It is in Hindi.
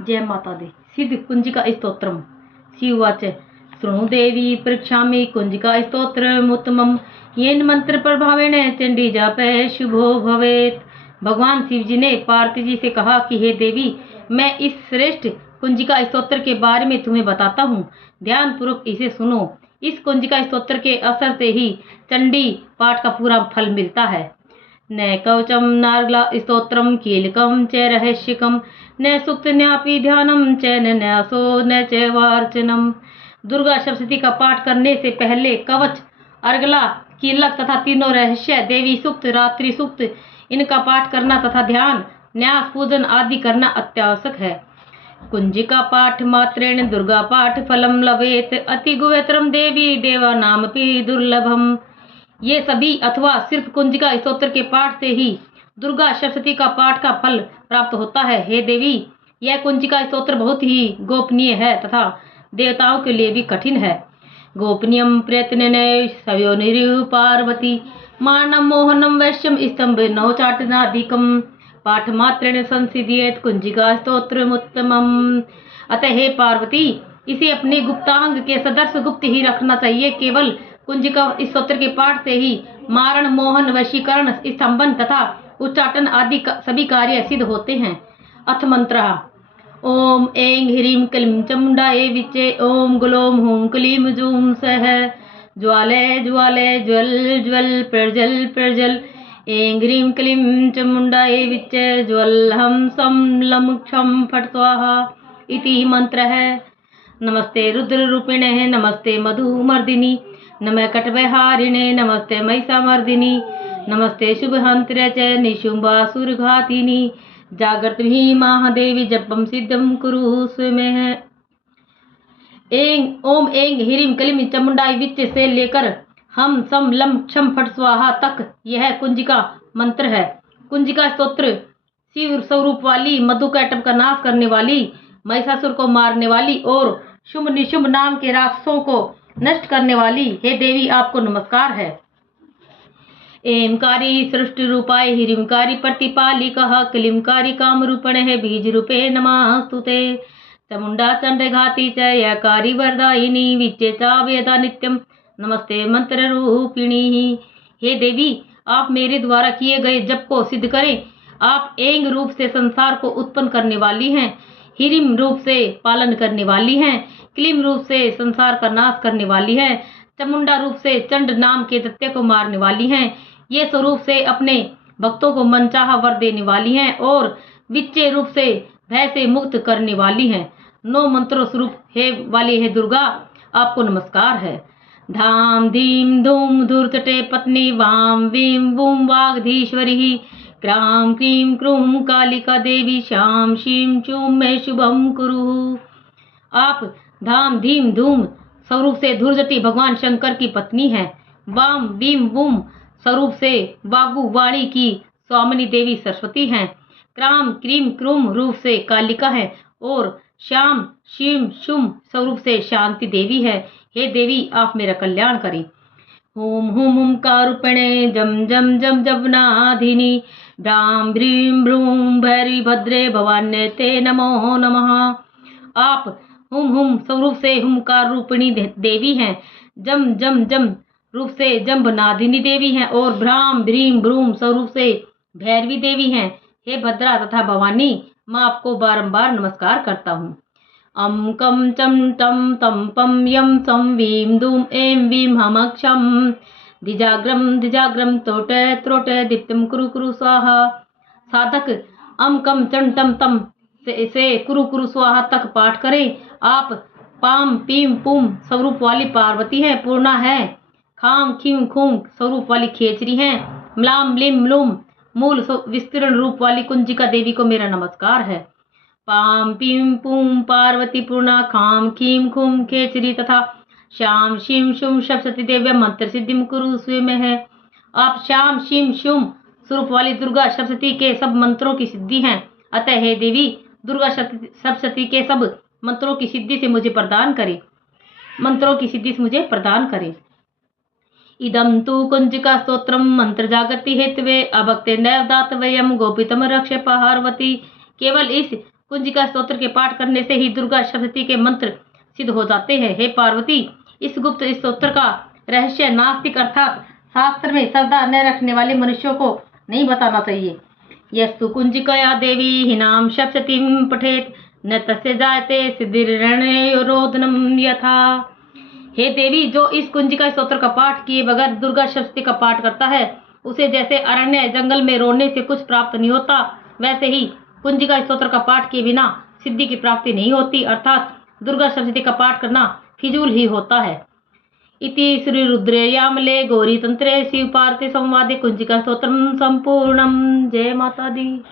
जय माता दी। सिद्ध कुंजिका स्तोत्रम। शिववाच शृणु देवी परीक्षामि कुंजिका स्तोत्रमुत्तमम् येन मंत्र प्रभावेण चंडी जापे शुभो भवेत। भगवान शिव जी ने पार्वती जी से कहा कि हे देवी, मैं इस श्रेष्ठ कुंजिका स्तोत्र के बारे में तुम्हें बताता हूँ, ध्यान पूर्वक इसे सुनो। इस कुंजिका स्तोत्र के असर से ही चंडी पाठ का पूरा फल मिलता है। न कवचम नार्गला स्तोत्रम कीलकम च रहस्यकम न सुक्तन्यापि ध्यानम च न न्यासो न च वार्चनम। दुर्गा सप्तशती का पाठ करने से पहले कवच, अर्गला, कीलक तथा तीनों रहस्य, देवी सूक्त, रात्रि सूक्त, इनका पाठ करना तथा ध्यान, न्यास, पूजन आदि करना अत्यावश्यक है। कुंजिका पाठ मात्रेण दुर्गा पाठ फलम लभेत अति गुह्यतरम देवी देवा नामपि दुर्लभम। ये सभी अथवा सिर्फ कुंजिका स्तोत्र के पाठ से ही दुर्गा सप्तशती का पाठ का फल प्राप्त होता है। हे देवी, यह कुंजिका स्तोत्र बहुत ही गोपनीय है तथा देवताओं के लिए भी कठिन है। गोपनीयम प्रयत्न सव्योनिरु पार्वती मानम मोहनम वैश्यम स्तंभ नवचाटनादिकम पाठ मात्रेण संसिद्धियेत कुंजिका स्तोत्रमुत्तमम्। अतः हे पार्वती, इसे अपने गुप्तांग के सदर्श गुप्त ही रखना चाहिए। केवल कुंजिका स्तोत्र के पाठ से ही मारण, मोहन, वशीकरण, स्तंभन तथा उच्चाटन आदि सभी कार्य सिद्ध होते हैं। अथ मंत्र। ओम ऐं ह्रीं क्लीं चामुण्डायै विच्चे ओम ग्लौं हूं क्लीं जूं सः ज्वालय ज्वालय ज्वल ज्वल प्रज्वल प्रज्वल ऐं ह्रीं क्लीं चामुण्डायै विच्चे ज्वलहं सं लं क्षं फट् स्वाहा इति मंत्र है। नमस्ते रुद्ररूपिणे नमस्ते मधुमर्दिनी नमः कटभयहारिणे नमस्ते महिषामर्दिनी नमस्ते शुभहंत्रे च निशुम्भासुरघातिनी जागृत भी महादेवी जपम सिद्धम कुरु स्वमेह। ओम ऐं ह्रीं क्लीं चामुण्डायै विच्चे से लेकर हम सम लम क्षम फट स्वाहा तक यह कुंजिका मंत्र है। कुंजिका स्तोत्र शिव स्वरूप वाली, मधुकैटभ का नाश करने वाली, महिषासुर को मारने वाली और शुंभ निशुंभ नाम के राक्षसों को नष्ट करने वाली हे देवी, आपको नमस्कार है। एमकारी सृष्टि रूपाय ह्रींकारी प्रतिपालिकः क्लींकारी कामरूपिणे बीज रूपे नमस्तुते चामुण्डा चण्डघाती च यकारी वरदायिनी विच्चे च वेदा नित्यम नमस्ते मंत्र रूपिणी। हे देवी, आप मेरे द्वारा किए गए जप को सिद्ध करें। आप ऐंग रूप से संसार को उत्पन्न करने वाली हैं, ह्रीं रूप से पालन करने वाली हैं, क्लीं रूप से संसार का नाश करने वाली है, चामुण्डा रूप से चंड नाम के दैत्य को मारने वाली हैं। ये स्वरूप से अपने भक्तों को मनचाहा वर देने वाली हैं और विच्चे रूप से भय से मुक्त करने वाली हैं। 9 मंत्रों स्वरूप है वाली है दुर्गा, आपको नमस्कार है। धाम धीम धूम धूर्तटे पत्नी वाम Vim वूम वागधीश्वरी cram cream क्रूम Kalika Devi Shyam शीम चूम में शुभम कुरु। आप धाम धीम धूम स्वरूप से धूर्जटी भगवान शंकर की पत्नी हैं। वाम वीम वूम स्वरूप से वागु वाणी की स्वामिनी देवी सरस्वती हैं। क्राम क्रीम क्रूम रूप से कालिका है और श्याम शीम शुम स्वरूप से शांति देवी है। हे देवी, आप मेरा कल्याण करें। हुम हुम हुम कारूपिणे जम जम जम जवनाधिनी ब्राम भ्रीम भ्रूम भैरी भद्रे भवान्य ते नमो नमः। आप हुम हुम स्वरूप से हुमकार रूपिणी देवी हैं, जम जम जम रूप से जम्बनादिनी देवी हैं और भ्राम भ्रीम भ्रूम स्वरूप से भैरवी देवी हैं। हे भद्रा तथा भवानी, मैं आपको बारंबार नमस्कार करता हूँ। अम कम चम टम तम पम यम सम वीम दूम एम वीम हमक्षम दिजाग्रम त्रोटे त्रोटे दीप्तम कुरु कुरु स्वाहा। साधक अम कम चम टम तम से कुरु कुरु स्वाहा तक पाठ करें। आप पाम पीम पुम स्वरूप वाली पार्वती हैं, पूर्णा है, खाम खीम खूम स्वरूप वाली खेचरी हैं, म्लाम लिम लुम मूल विस्तीर्ण रूप वाली कुंजिका देवी को मेरा नमस्कार है। पाम पीम पुम पार्वती पूर्णा खाम खीम खूम खेचरी तथा श्याम शिम शुम सप्तशती देव्य मंत्र सिद्धिम कुरु स्वयं है। आप श्याम शिम शुम स्वरूप वाली दुर्गा सप्तशती के सब मंत्रों की सिद्धि हैं। अतः हे देवी, दुर्गा सप्तशती के सब मंत्रों की सिद्धि से मुझे प्रदान करें। इदं तु कुंजिका स्तोत्रम मंत्र जागृति हेतवे अभक्ते नैव दातव्यम गोपितम रक्ष पार्वती। केवल इस कुंजिका स्तोत्र के पाठ करने से ही दुर्गा सप्तशती के मंत्र सिद्ध हो जाते हैं। हे पार्वती, इस गुप्त स्तोत्र का रहस्य नास्तिक अर्थात शास्त्र में श्रद्धा न रखने वाले मनुष्यों को नहीं बताना चाहिए। यस्तु कुंजिकया देवी हिनाम सप्तशतीं पठेत न तस्य जायते सिद्धिर्णयोरोधनम यथा। हे देवी, जो इस कुंजिका स्तोत्र का पाठ किए बगैर दुर्गा सप्तशती का पाठ करता है, उसे जैसे अरण्य जंगल में रोने से कुछ प्राप्त नहीं होता, वैसे ही कुंजिका स्तोत्र का पाठ किए बिना सिद्धि की प्राप्ति नहीं होती, अर्थात दुर्गा सप्तशती का पाठ करना फिजूल ही होता है। इति श्री रुद्रे यामले गौरी तंत्रे शिव पार्वती संवादे कुंजिका स्तोत्रम संपूर्णम। जय माता दी।